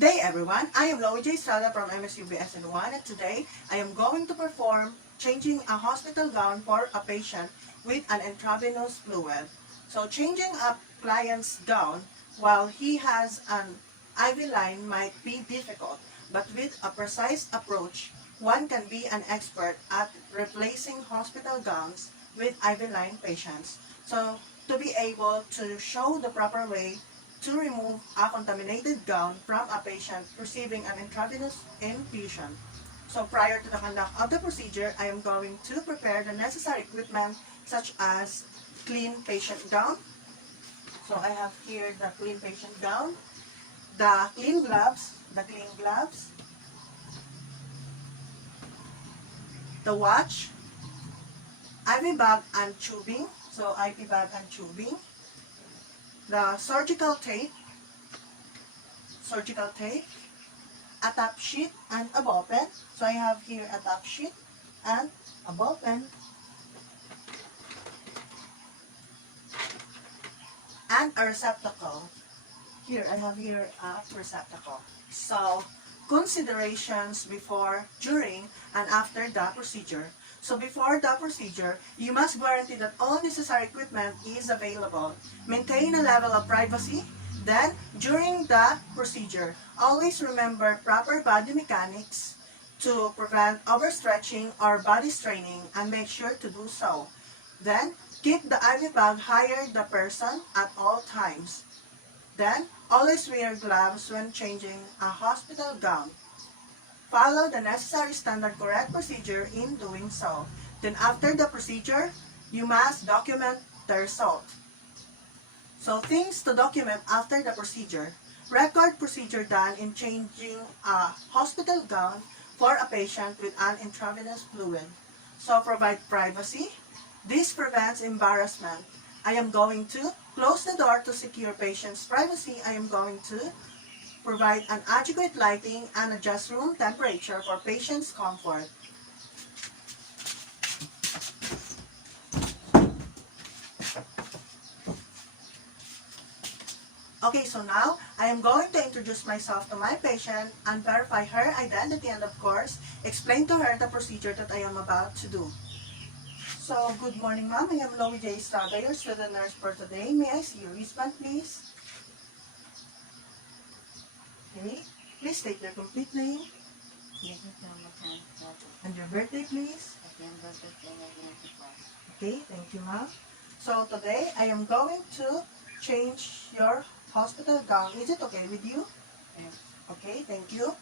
Good day everyone, I am Loie J. Estrada from MSUBSN1 and today I am going to perform changing a hospital gown for a patient with an intravenous fluid. So changing a client's gown while he has an IV line might be difficult, but with a precise approach, one can be an expert at replacing hospital gowns with IV line patients. So to be able to show the proper way to remove a contaminated gown from a patient receiving an intravenous infusion. So prior to the conduct of the procedure, I am going to prepare the necessary equipment such as clean patient gown. So I have here the clean patient gown, the clean gloves, the watch, IV bag and tubing, so IV bag and tubing, the surgical tape, a top sheet and a ball pen. So I have here a top sheet and a ball pen, and a receptacle. Here, I have here a receptacle. So, considerations before, during, and after the procedure. So before the procedure, you must guarantee that all necessary equipment is available. Maintain a level of privacy. Then, during the procedure, always remember proper body mechanics to prevent overstretching or body straining and make sure to do so. Then, keep the IV bag higher the person at all times. Then, always wear gloves when changing a hospital gown. Follow the necessary standard correct procedure in doing so. Then after the procedure, you must document the result. So things to document after the procedure. Record procedure done in changing a hospital gown for a patient with an intravenous fluid. So provide privacy. This prevents embarrassment. I am going to close the door to secure patient's privacy. I am going to provide an adequate lighting and adjust room temperature for patient's comfort. Okay, so now I am going to introduce myself to my patient and verify her identity and of course, explain to her the procedure that I am about to do. So, good morning ma'am, I am Loie J. Estrada, your student nurse for today. May I see your wristband please? Okay, please state your complete name. And your birthday please? Okay, thank you ma'am. So today, I am going to change your hospital gown. Is it okay with you? Yes. Okay, thank you.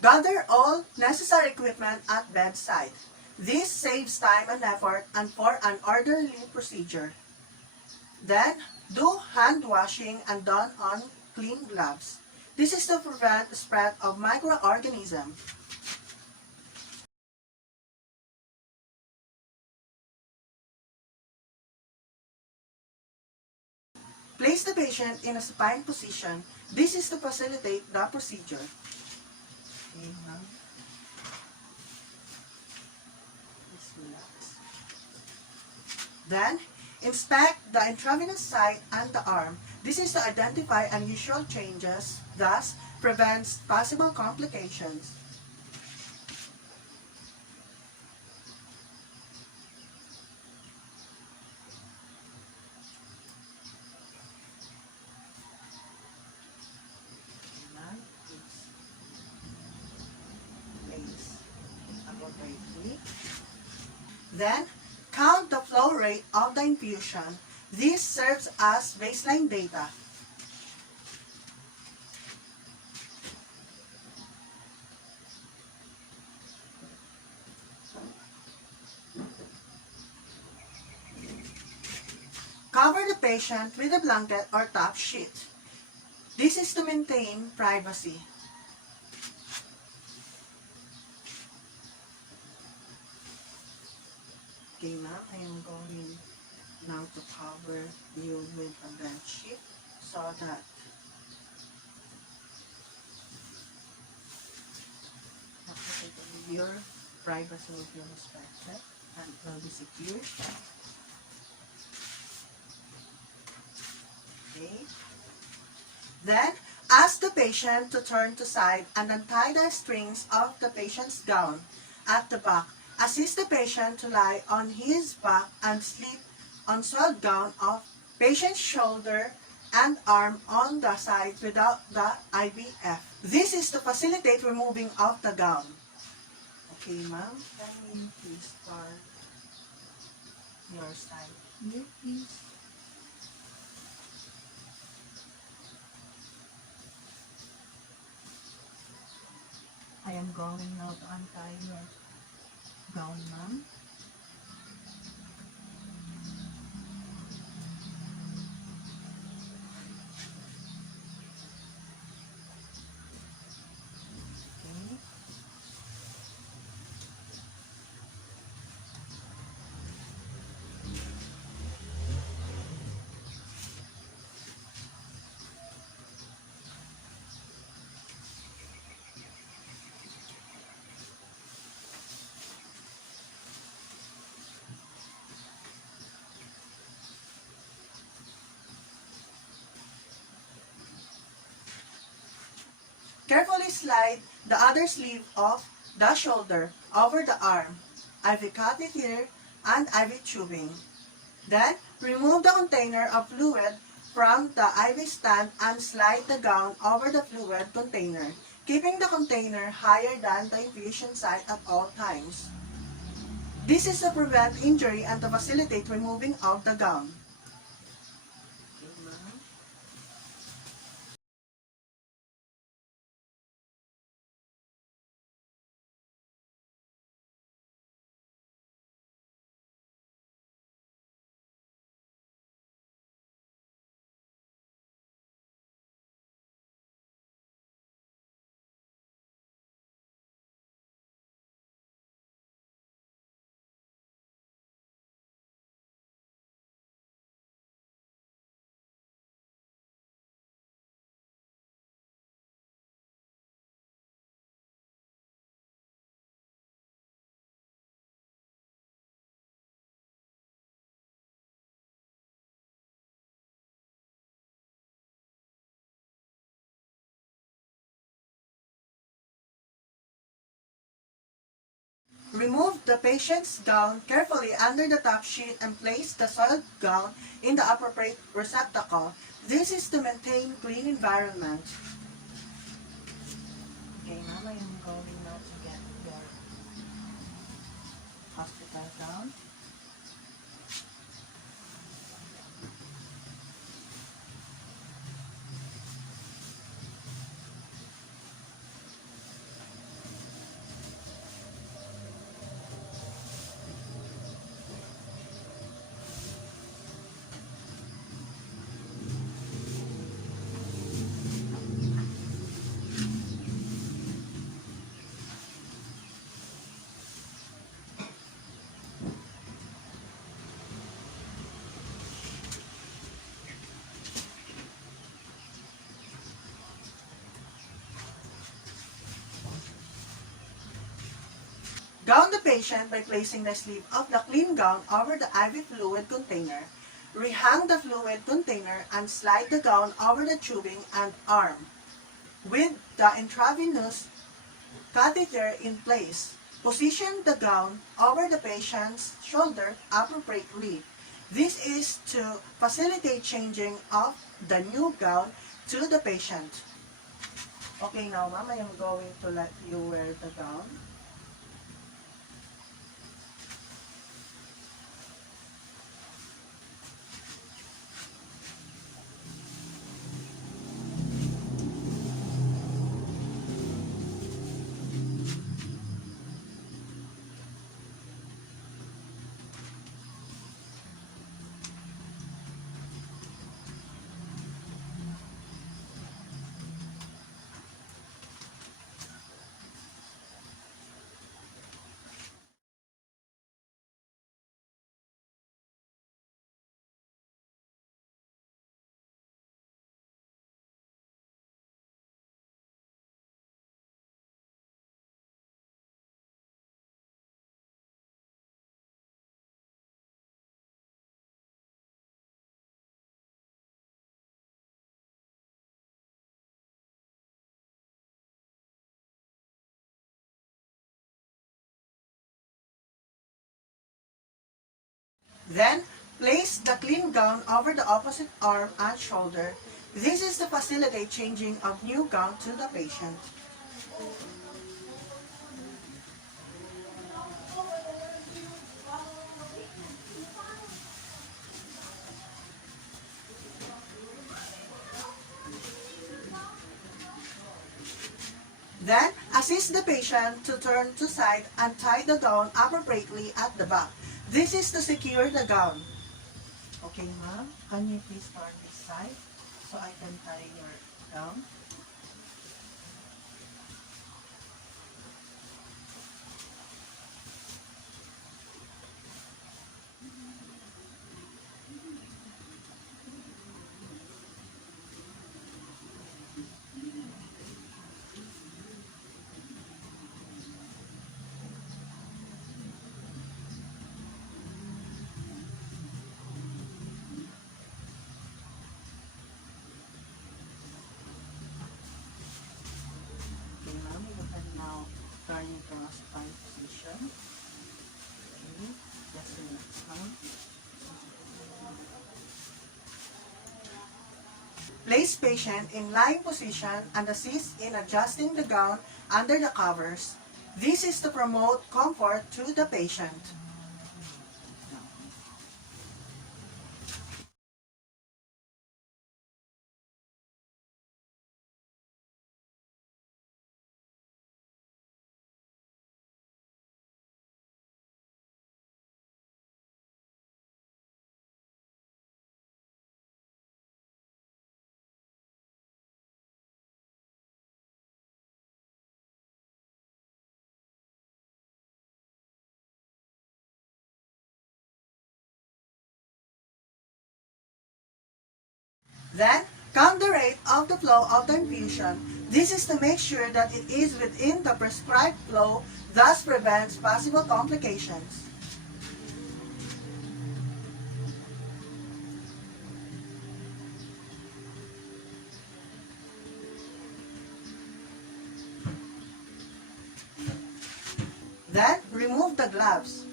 Gather all necessary equipment at bedside. This saves time and effort and for an orderly procedure. Then, do hand washing and don on clean gloves. This is to prevent the spread of microorganisms. Place the patient in a supine position. This is to facilitate the procedure. Okay, now. Just relax. Then, inspect the intravenous site and the arm. This is to identify unusual changes, thus prevents possible complications. Then, count the flow rate of the infusion. This serves as baseline data. Cover the patient with a blanket or top sheet. This is to maintain privacy. Okay, ma'am, I am going now to cover you with a bed sheet so that your privacy will be respected and will be secure. Okay. Then, Ask the patient to turn to side and untie the strings of the patient's gown at the back. Assist the patient to lie on his back and sleep on soiled gown of patient's shoulder and arm on the side without the IVF. This is to facilitate removing of the gown. Okay, ma'am. Can we please start your side here, please? I am going now to untie your gown, ma'am. Okay. Carefully slide the other sleeve of the shoulder over the arm. IV catheter and IV tubing. Then, remove the container of fluid from the IV stand and slide the gown over the fluid container, keeping the container higher than the infusion site at all times. This is to prevent injury and to facilitate removing of the gown. Remove the patient's gown carefully under the top sheet and place the soiled gown in the appropriate receptacle. This is to maintain clean environment. Okay, ma'am, I am going now to get your hospital gown. Gown the patient by placing the sleeve of the clean gown over the IV fluid container. Rehang the fluid container and slide the gown over the tubing and arm. With the intravenous catheter in place, position the gown over the patient's shoulder appropriately. This is to facilitate changing of the new gown to the patient. Okay, now ma'am, I am going to let you wear the gown. Then, place the clean gown over the opposite arm and shoulder. This is to facilitate changing of new gown to the patient. Then, assist the patient to turn to side and tie the gown appropriately at the back. This is to secure the gown. Okay, ma'am. Can you please turn this side so I can tie your gown? Okay, ma'am. You can now turn into a spine position. Okay. Just relax, ma'am. Place patient in lying position and assist in adjusting the gown under the covers. This is to promote comfort to the patient. Then, count the rate of the flow of the infusion. This is to make sure that it is within the prescribed flow, thus prevents possible complications. Then, remove the gloves.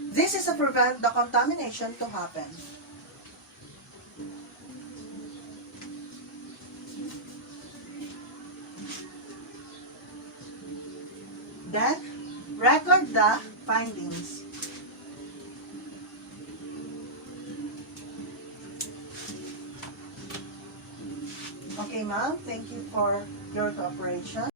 This is to prevent the contamination to happen. Then, record the findings. Okay, ma'am. Thank you for your cooperation.